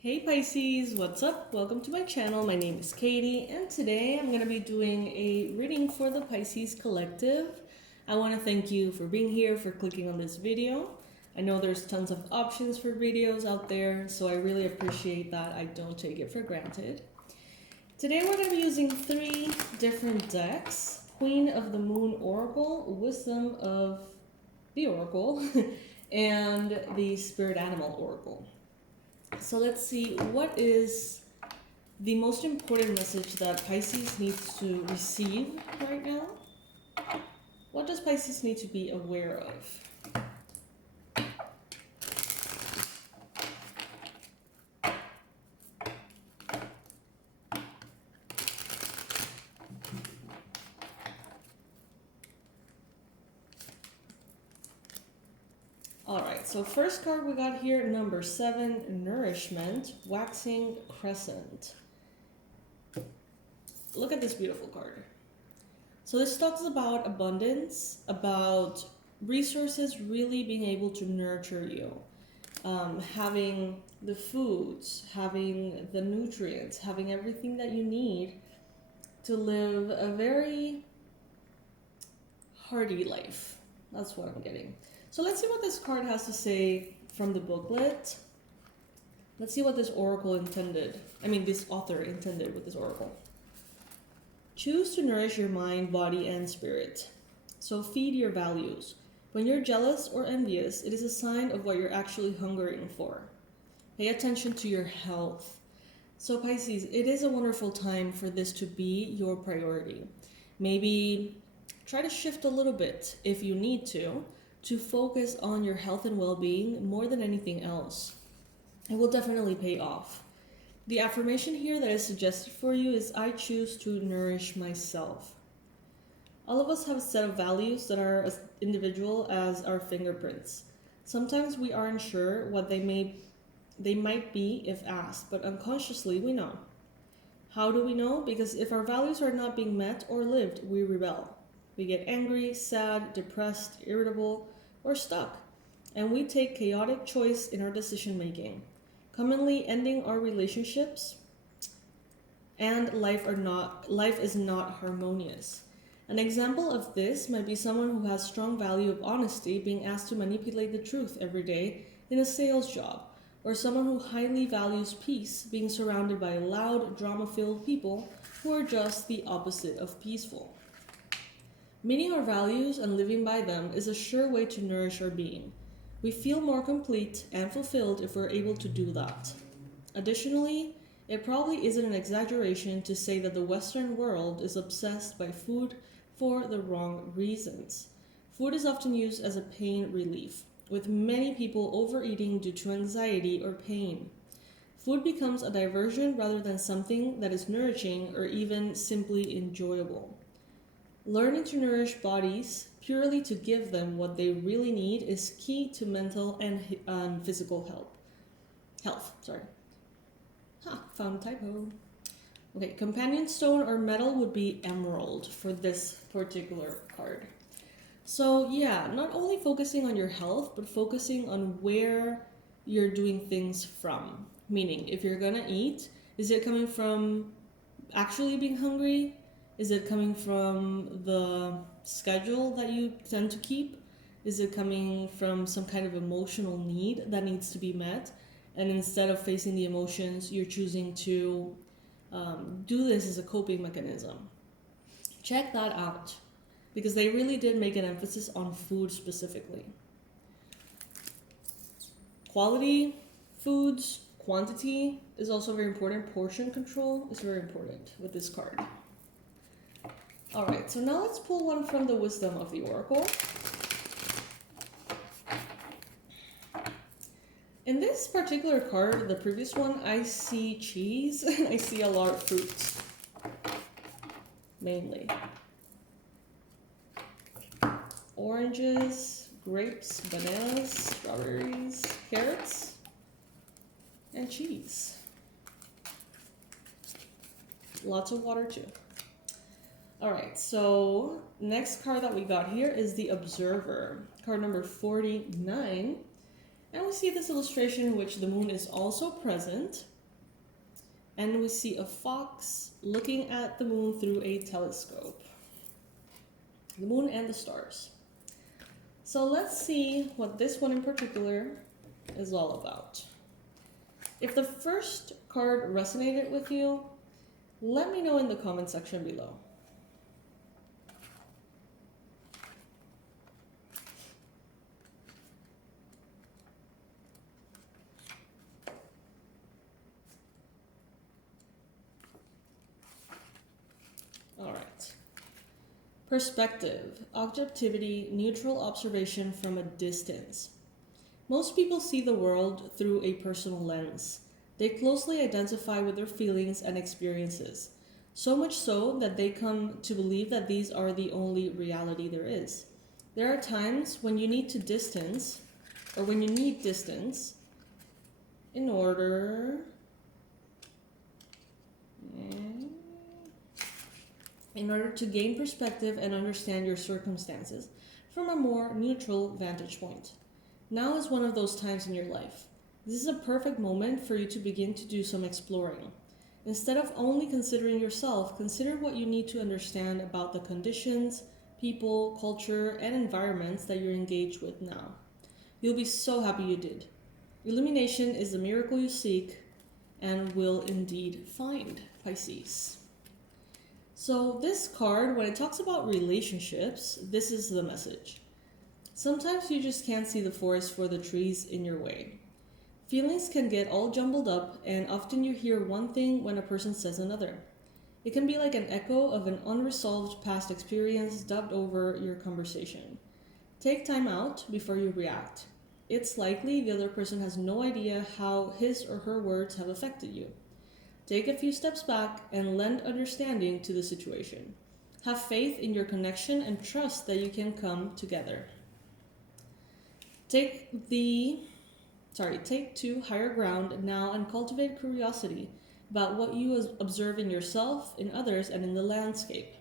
Hey Pisces, what's up? Welcome to my channel. My name is Katie, and today I'm going to be doing a reading for the Pisces Collective. I want to thank you for being here, for clicking on this video. I know there's tons of options for videos out there, so I really appreciate that. I don't take it for granted. Today we're going to be using 3 different decks. Queen of the Moon Oracle, Wisdom of the Oracle, and the Spirit Animal Oracle. So let's see, what is the most important message that Pisces needs to receive right now? What does Pisces need to be aware of? Alright, so first card we got here, number 7, Nourishment, Waxing Crescent. Look at this beautiful card. So this talks about abundance, about resources really being able to nurture you. Having the foods, having the nutrients, having everything that you need to live a very hearty life. That's what I'm getting. So let's see what this card has to say from the booklet. Let's see what this oracle intended. This author intended with this oracle. Choose to nourish your mind, body, and spirit. So feed your values. When you're jealous or envious, it is a sign of what you're actually hungering for. Pay attention to your health. So Pisces, it is a wonderful time for this to be your priority. Maybe try to shift a little bit if you need to focus on your health and well-being more than anything else. It will definitely pay off. The affirmation here that is suggested for you is, I choose to nourish myself. All of us have a set of values that are as individual as our fingerprints. Sometimes we aren't sure what they might be if asked, but unconsciously we know. How do we know? Because if our values are not being met or lived, we rebel. We get angry, sad, depressed, irritable, or stuck, and we take chaotic choice in our decision making, commonly ending our relationships, and life is not harmonious. An example of this might be someone who has strong value of honesty being asked to manipulate the truth every day in a sales job, or someone who highly values peace being surrounded by loud, drama-filled people who are just the opposite of peaceful. Meeting our values and living by them is a sure way to nourish our being. We feel more complete and fulfilled if we're able to do that. Additionally, it probably isn't an exaggeration to say that the Western world is obsessed by food for the wrong reasons. Food is often used as a pain relief, with many people overeating due to anxiety or pain. Food becomes a diversion rather than something that is nourishing or even simply enjoyable. Learning to nourish bodies purely to give them what they really need is key to mental and physical health. Found a typo. Okay, companion stone or metal would be emerald for this particular card. So yeah, not only focusing on your health, but focusing on where you're doing things from. Meaning, if you're gonna eat, is it coming from actually being hungry? Is it coming from the schedule that you tend to keep? Is it coming from some kind of emotional need that needs to be met? And instead of facing the emotions, you're choosing to do this as a coping mechanism. Check that out, because they really did make an emphasis on food specifically. Quality foods, quantity is also very important. Portion control is very important with this card. Alright, so now let's pull one from the Wisdom of the Oracle. In this particular card, the previous one, I see cheese and I see a lot of fruits. Mainly. Oranges, grapes, bananas, strawberries, carrots, and cheese. Lots of water too. Alright, so next card that we got here is the Observer, card number 49. And we see this illustration in which the moon is also present. And we see a fox looking at the moon through a telescope. The moon and the stars. So let's see what this one in particular is all about. If the first card resonated with you, let me know in the comment section below. All right. Perspective, objectivity, neutral observation from a distance. Most people see the world through a personal lens. They closely identify with their feelings and experiences, so much so that they come to believe that these are the only reality there is. There are times when you need to distance, or when you need distance, in order to gain perspective and understand your circumstances from a more neutral vantage point. Now is one of those times in your life. This is a perfect moment for you to begin to do some exploring. Instead of only considering yourself, consider what you need to understand about the conditions, people, culture, and environments that you're engaged with now. You'll be so happy you did. Illumination is the miracle you seek and will indeed find, Pisces. So this card, when it talks about relationships, this is the message. Sometimes you just can't see the forest for the trees in your way. Feelings can get all jumbled up, and often you hear one thing when a person says another. It can be like an echo of an unresolved past experience dubbed over your conversation. Take time out before you react. It's likely the other person has no idea how his or her words have affected you. Take a few steps back and lend understanding to the situation. Have faith in your connection and trust that you can come together. Take to higher ground now and cultivate curiosity about what you observe in yourself, in others, and in the landscape.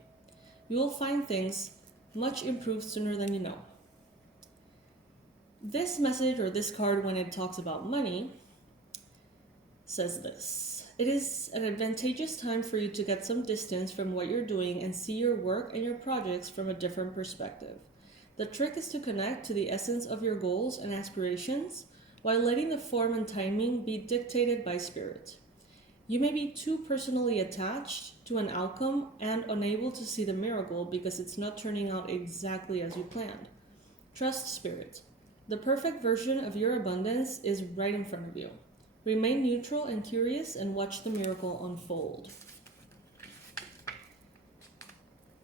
You will find things much improved sooner than you know. This message, or this card, when it talks about money, says this. It is an advantageous time for you to get some distance from what you're doing and see your work and your projects from a different perspective. The trick is to connect to the essence of your goals and aspirations while letting the form and timing be dictated by spirit. You may be too personally attached to an outcome and unable to see the miracle because it's not turning out exactly as you planned. Trust spirit. The perfect version of your abundance is right in front of you. Remain neutral and curious and watch the miracle unfold.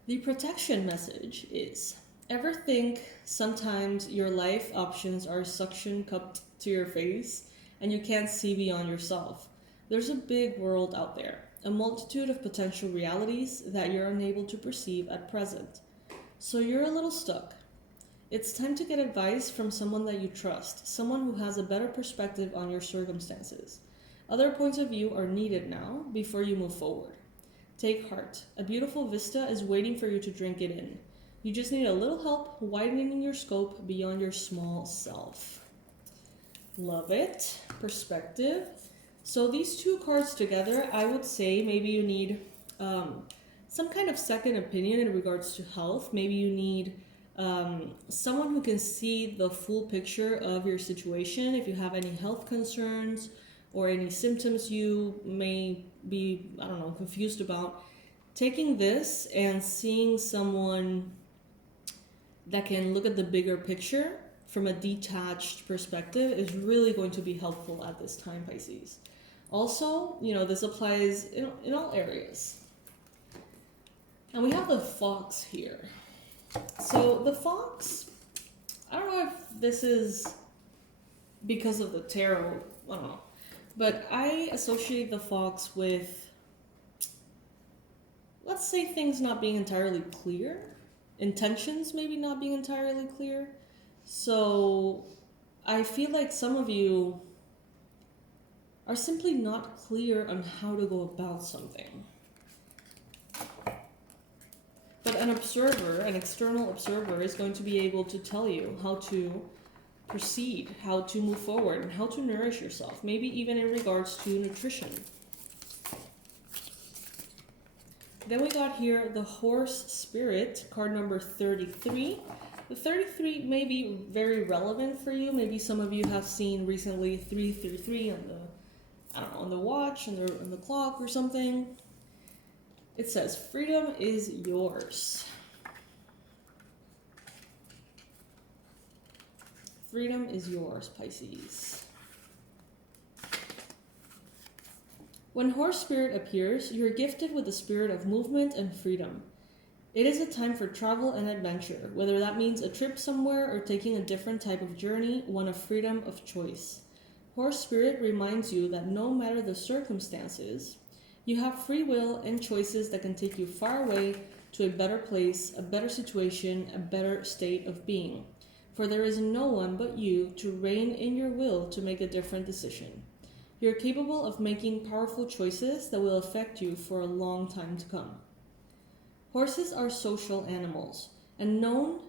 The protection message is, ever think sometimes your life options are suction cupped to your face and you can't see beyond yourself? There's a big world out there, a multitude of potential realities that you're unable to perceive at present. So you're a little stuck. It's time to get advice from someone that you trust, someone who has a better perspective on your circumstances. Other points of view are needed now before you move forward. Take heart. A beautiful vista is waiting for you to drink it in. You just need a little help widening your scope beyond your small self. Love it. Perspective. So these two cards together, I would say maybe you need some kind of second opinion in regards to health. Maybe you need someone who can see the full picture of your situation. If you have any health concerns or any symptoms you may be, confused about, taking this and seeing someone that can look at the bigger picture from a detached perspective is really going to be helpful at this time, Pisces. Also, this applies in all areas. And we have the fox here. So the fox, I don't know if this is because of the tarot, I don't know. But I associate the fox with, let's say, things not being entirely clear. Intentions maybe not being entirely clear. So I feel like some of you are simply not clear on how to go about something. But an observer, an external observer, is going to be able to tell you how to proceed, how to move forward, and how to nourish yourself, maybe even in regards to nutrition. Then we got here the Horse Spirit, card number 33. The 33 may be very relevant for you. Maybe some of you have seen recently 333 on the, I don't know, on the watch, on the clock or something. It says, freedom is yours. Freedom is yours, Pisces. When Horse Spirit appears, you're gifted with the spirit of movement and freedom. It is a time for travel and adventure, whether that means a trip somewhere or taking a different type of journey, one of freedom of choice. Horse Spirit reminds you that no matter the circumstances, you have free will and choices that can take you far away to a better place, a better situation, a better state of being. For there is no one but you to rein in your will to make a different decision. You're capable of making powerful choices that will affect you for a long time to come. Horses are social animals and known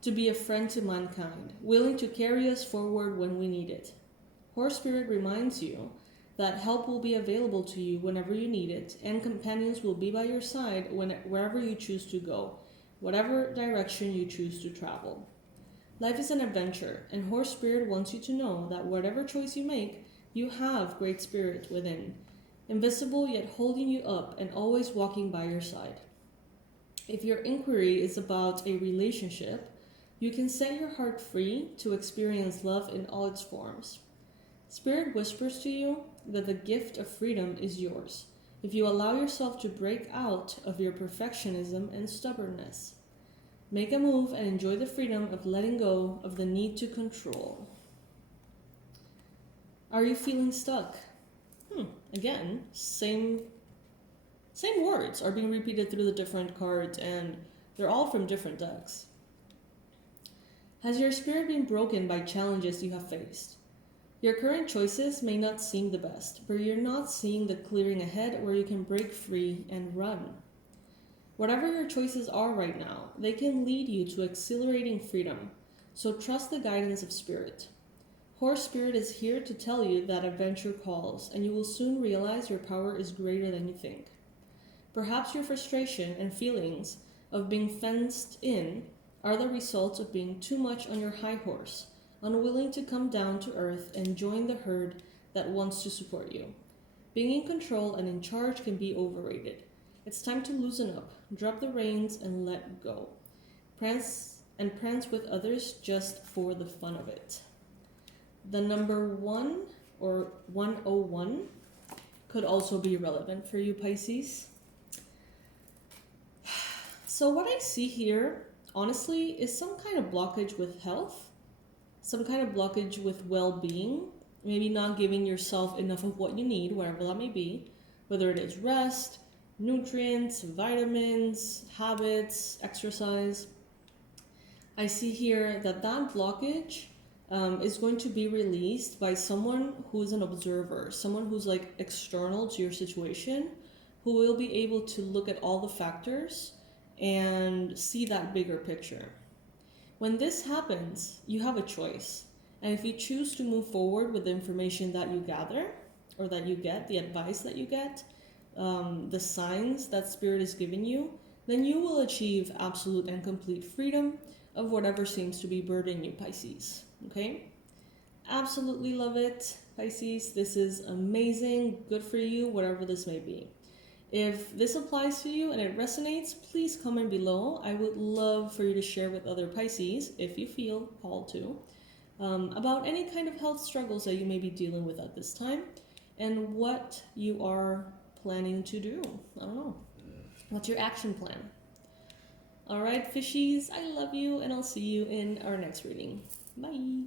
to be a friend to mankind, willing to carry us forward when we need it. Horse Spirit reminds you that help will be available to you whenever you need it, and companions will be by your side wherever you choose to go, whatever direction you choose to travel. Life is an adventure, and Horse Spirit wants you to know that whatever choice you make, you have great spirit within, invisible yet holding you up and always walking by your side. If your inquiry is about a relationship, you can set your heart free to experience love in all its forms. Spirit whispers to you that the gift of freedom is yours, if you allow yourself to break out of your perfectionism and stubbornness. Make a move and enjoy the freedom of letting go of the need to control. Are you feeling stuck? Again, same words are being repeated through the different cards, and they're all from different decks. Has your spirit been broken by challenges you have faced? Your current choices may not seem the best, but you're not seeing the clearing ahead where you can break free and run. Whatever your choices are right now, they can lead you to exhilarating freedom, so trust the guidance of Spirit. Horse Spirit is here to tell you that adventure calls, and you will soon realize your power is greater than you think. Perhaps your frustration and feelings of being fenced in are the results of being too much on your high horse, unwilling to come down to earth and join the herd that wants to support you. Being in control and in charge can be overrated. It's time to loosen up, drop the reins, and let go. Prance with others just for the fun of it. The number 1 or 101 could also be relevant for you, Pisces. So what I see here, honestly, is some kind of blockage with health, some kind of blockage with well-being, maybe not giving yourself enough of what you need, whatever that may be, whether it is rest, nutrients, vitamins, habits, exercise. I see here that blockage is going to be released by someone who's an observer, someone who's like external to your situation, who will be able to look at all the factors and see that bigger picture. When this happens, you have a choice. And if you choose to move forward with the information that you gather, or that you get, the advice that you get, the signs that Spirit is giving you, then you will achieve absolute and complete freedom of whatever seems to be burdening you, Pisces. Okay? Absolutely love it, Pisces. This is amazing. Good for you, whatever this may be. If this applies to you and it resonates, please comment below. I would love for you to share with other Pisces, if you feel called to, about any kind of health struggles that you may be dealing with at this time and what you are planning to do. I don't know. What's your action plan? All right, fishies, I love you, and I'll see you in our next reading. Bye.